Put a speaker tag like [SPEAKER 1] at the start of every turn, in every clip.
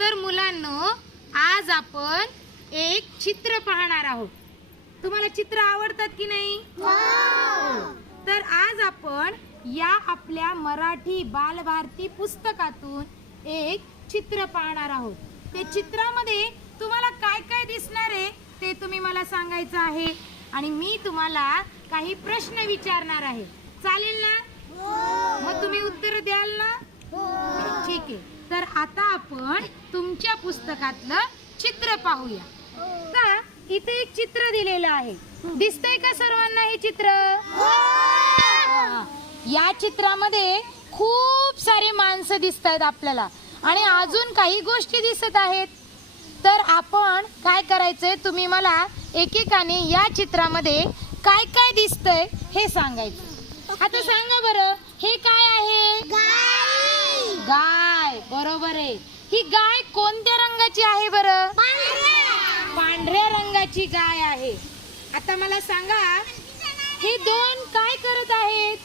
[SPEAKER 1] तर मुलांनो आज आपण एक चित्र पाहणार आहोत. तुम्हाला चित्र आवडतात की नाही? तर आज आपण या आपल्या मराठी बालभारती पुस्तकातून एक चित्र पाहणार आहोत. ते चित्रामध्ये तुम्हाला काय काय दिसणार आहे ते तुम्ही मला सांगायचं आहे. आणि मी तुम्हाला काही प्रश्न विचारणार आहे. चालेल ना? मग तुम्ही उत्तर द्याल ना? ठीक आहे. तर आता आपण तुमच्या पुस्तकातलं चित्र पाहूया. का इथे एक चित्र दिलेलं आहे. दिसतंय का सर्वांना हे चित्र? हा. या चित्रामध्ये खूप सारे माणसं दिसत आहेत आपल्याला. आणि अजून काही गोष्टी दिसत आहेत. तर आपण काय करायचंय तुम्ही मला एकेकाने या चित्रामध्ये काय काय दिसतंय हे सांगायचं. आता सांगा बरं हे काय आहे? गाय बरोबर आहे. ही गाय कोणत्या रंगाची आहे बरं? पांढऱ्या रंगाची गाय आहे. आता मला सांगा हे दोन काय करत आहेत?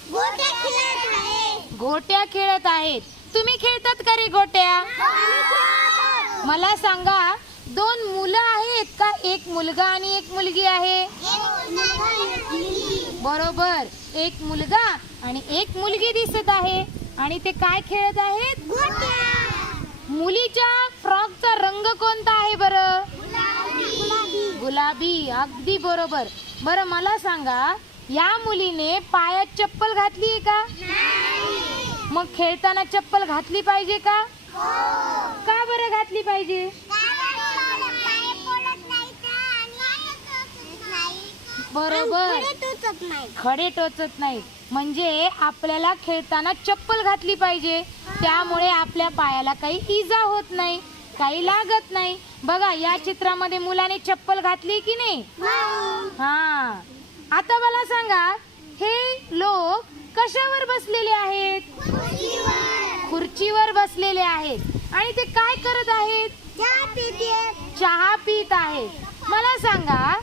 [SPEAKER 1] गोट्या खेळत आहेत. तुम्ही खेळतात का रे गोट्या? मला सांगा दोन मुलं आहेत का? एक मुलगा आणि एक मुलगी आहे? बरोबर. एक मुलगा आणि एक मुलगी दिसत आहे. आणि ते काय खेळत आहेत? मुलीच्या फ्रॉकचा रंग कोणता आहे बरं? गुलाबी. अगदी बरोबर. बरं मला सांगा या मुलीने पायात चप्पल घातली आहे का? मग खेळताना चप्पल घातली पाहिजे का? का बरं घातली पाहिजे? बरोबर. खडे टोचत नाही. म्हणजे आपल्याला खेळताना चप्पल घातली पाहिजे. त्यामुळे आपल्या पायाला काही इजा होत नाही काही लागत नाही. बघा या चित्रामध्ये मुलाने चप्पल घातली की नाही? हा. आता मला सांगा हे लोक कशावर बसलेले आहेत? खुर्चीवर. बसलेले आहेत. आणि ते काय करत आहेत? चहा पित आहेत. मला सांगा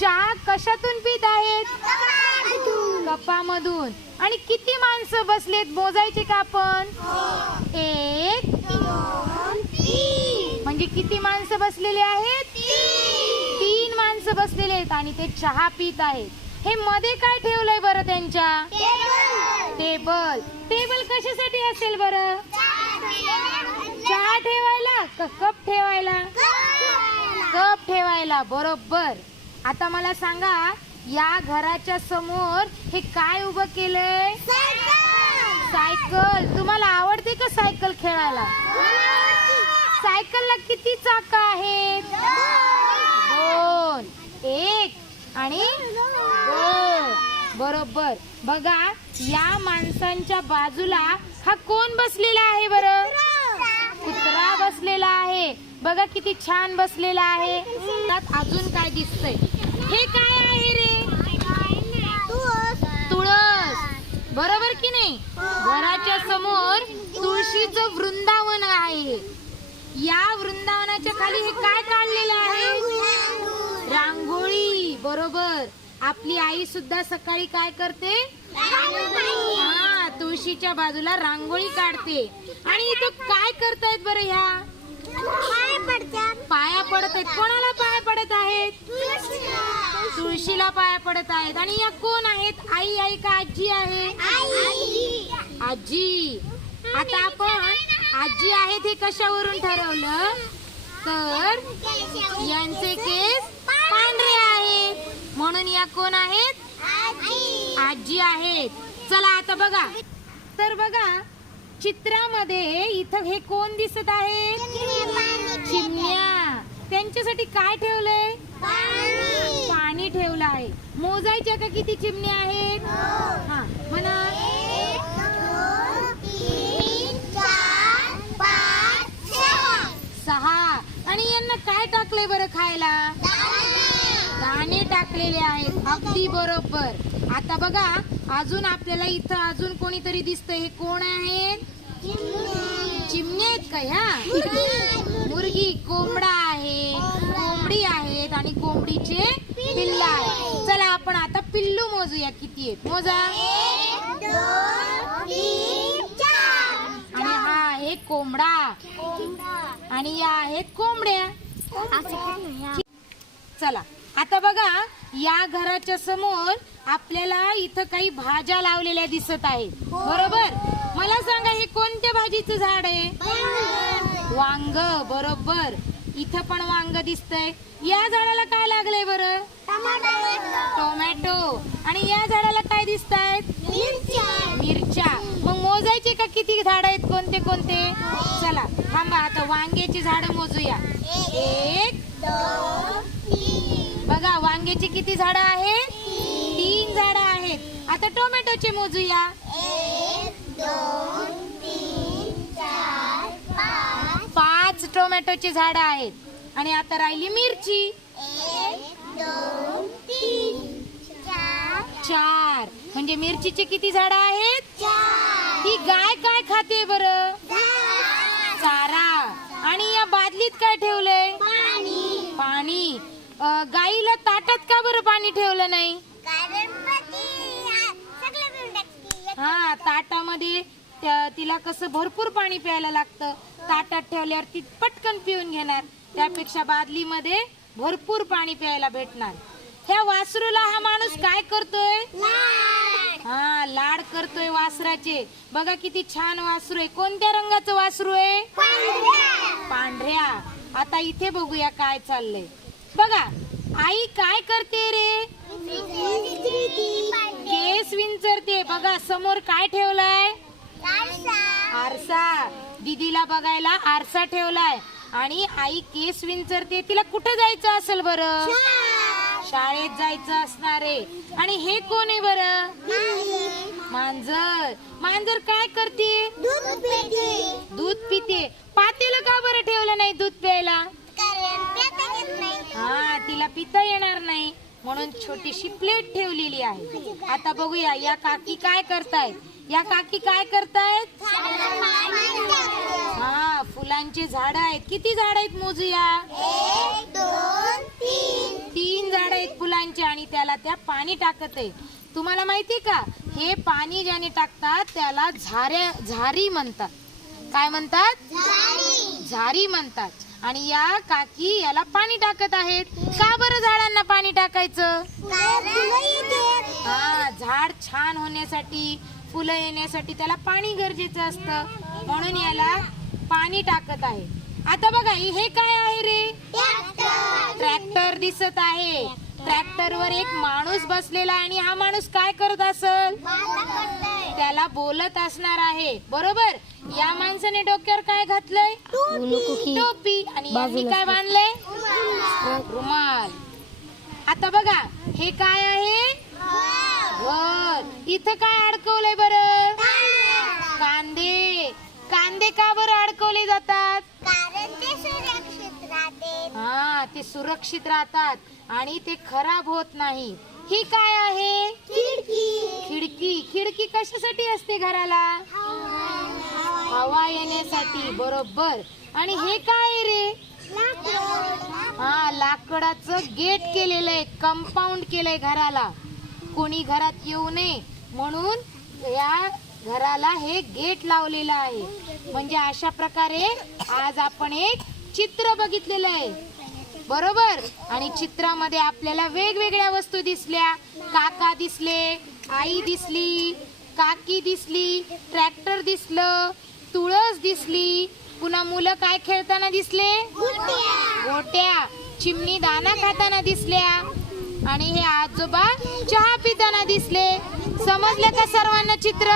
[SPEAKER 1] चहा कशातून पित आहेत? कपामधून आणि किती माणसं बसलेत मोजायचे का आपण? एक म्हणजे किती माणसं बसलेली आहेत? तीन. माणसं बसलेले आहेत आणि ते चहा पित आहेत. हे मध्ये काय ठेवलंय बरं त्यांच्या? टेबल. टेबल. कशासाठी असेल बरं? चहा ठेवायला? कप ठेवायला. कप ठेवायला. बरोबर. आता मला सांगा या घराच्या समोर हे काय उभं केलंय? सायकल. तुम्हाला आवडते का सायकल खेळायला? सायकलला किती चाक आहेत? दोन. एक आणि दोन. बरोबर. बघा या माणसांच्या बाजूला हा कोण बसलेला आहे बरं? कुत्रा बसलेला आहे. बघा किती छान बसलेला आहे. त्यात अजून काय दिसतंय? हे काय आहे रे तुळस बरोबर की नाही? घराच्या समोर तुळशीचं वृंदावन आहे. या वृंदावनाच्या खाली हे काय काढलेलं आहे? रांगोळी. बरोबर. आपली आई सुद्धा सकाळी काय करते? हा तुळशीच्या बाजूला रांगोळी काढते. आणि इथं काय करतायत बरं ह्या? पाया पडत आहेत कोणाला पाया पडत आहेत? तुळशीला पाया पडत आहेत. आणि या कोण आहेत? आई आई का आजी आहे? आजी. आता आपण आजी आहेत हे कशावरून ठरवलं? तर यांचे केस पांढरे आहेत. म्हणून या कोण आहेत? आजी आहेत. चला आता बघा. तर बघा चित्रामध्ये इथं हे कोण दिसत आहे? त्यांच्यासाठी काय ठेवलंय? पाणी. ठेवलं आहे. मोजायच्या का किती चिमण्या आहेत? हा. म्हणा. सहा. आणि यांना काय टाकले बरं खायला? दाणे. टाकलेले आहेत. अगदी बरोबर. आता बघा अजून आपल्याला इथं अजून कोणीतरी दिसतंय. हे कोण आहेत? चिमण्या आहेत का ह्या? मुर्गी कोंबडा आहे कोंबडी आहेत आणि कोंबडीचे पिल्ल आहे चला आपण आता पिल्लू मोजूया किती आहेत. मोजा. आणि हा आहे कोंबडा. आणि या आहेत कोंबड्या. चला आता बघा या घराच्या समोर आपल्याला इथं काही भाज्या लावलेल्या दिसत आहेत. बरोबर? मला कोणत्या भाजीचं झाड आहे? वांग बरोबर. इथं पण वांग दिसतंय. या झाडाला काय लागलंय बरं? टोमॅटो. आणि या झाडाला काय दिसत आहेत मिरच्या. मग मोजायचे का किती झाड आहेत? कोणते कोणते? चला थांबा. आता वांग्याची झाड मोजूया. एक बघा वांग्याची किती झाडं आहेत? तीन झाडं आहेत. आता टोमॅटोचे मोजूया. टोमॅटोची झाडं आहेत. आणि आता राहिली मिरची. चार. म्हणजे मिरचीचे किती झाडं आहेत? ही गाय काय खाते बरं? चारा. आणि या बादलीत काय ठेवलंय? पाणी. गाईला ताटात का बरं पाणी ठेवलं नाही? हा ताटामध्ये त्या- तिला कसं भरपूर पाणी प्यायला लागतं. ताटात ठेवल्यावर ती पटकन पिऊन घेणार. त्यापेक्षा बादलीमध्ये भरपूर पाणी प्यायला भेटणार. ह्या वासरूला हा माणूस काय करतोय? हा लाड करतोय वासराचे. बघा किती छान वासरू आहे. कोणत्या रंगाचं वासरू आहे? पांढऱ्या. आता इथे बघूया काय चाललंय. बघा आई काय करते रे? केस विंचरते. बघा समोर काय ठेवलाय? आरसा. दीदीला बघायला आरसा ठेवलाय. आणि आई केस विंचरते तिला कुठे जायचं असेल बरं? शाळेत. जायचं असणार आहे. आणि हे कोण आहे बरं? मांजर. मांजर. काय करते? दूध पिते. पातेला का बरं ठेवलं नाही दूध प्यायला? हा तिला पिता येणार नाही. म्हणून छोटीशी प्लेट ठेवलेली आहे. आता बघूया या काकी काय करतायत? या काकी काय करतायत? हा फुलांचे झाड आहेत. किती झाड आहेत मोजूया? तीन झाड आहेत फुलांचे आणि त्याला त्या पाणी टाकत आहे तुम्हाला माहिती का? हे पाणी ज्याने टाकतात त्याला झाऱ्या झारी म्हणतात. काय म्हणतात? झारी म्हणतात. आणि या काकी याला पाणी टाकत आहेत. का बरं झाडांना पाणी टाकायचं? हा झाड छान होण्यासाठी फुलं येण्यासाठी त्याला पाणी गरजेचं असतं. म्हणून याला पाणी टाकत आहे. आता बघा हे काय आहे रे? ट्रॅक्टर दिसत आहे. ट्रॅक्टर वर एक माणूस बसलेला आणि हा माणूस काय करत असल? त्याला बोलत असणार आहे. बरोबर? या माणसाने डोक्यावर काय घातलंय? टोपी. आणि यांनी काय बांधलंय? रुमाल. आता बघा हे काय आहे? घर. इथं काय अडकवलंय बरं? कांदे. कांदे का बरं अडकवले जातात? हा ते सुरक्षित राहतात. आणि ते खराब होत नाही. ही काय आहे? खिडकी कशासाठी असते घराला? हवा येण्यासाठी बरोबर. आणि हे काय रे? हा लाकडाचं गेट केलेलं आहे कंपाऊंड केलंय घराला. कोणी घरात येऊ नये म्हणून या घराला हे गेट लावलेलं आहे. म्हणजे अशा प्रकारे आज आपण एक चित्र बघितलेलं आहे. बरोबर? आणि चित्रामध्ये आपल्याला वेगवेगळ्या वस्तू दिसल्या. काका दिसले आई दिसली काकी दिसली ट्रॅक्टर दिसलं तुळस दिसली. पुन्हा मुलं काय खेळताना दिसले? गोट्या. चिमणी दाना खाताना दिसल्या. आणि हे आजोबा चहा पिताना दिसले. समजलं का सर्वांना चित्र?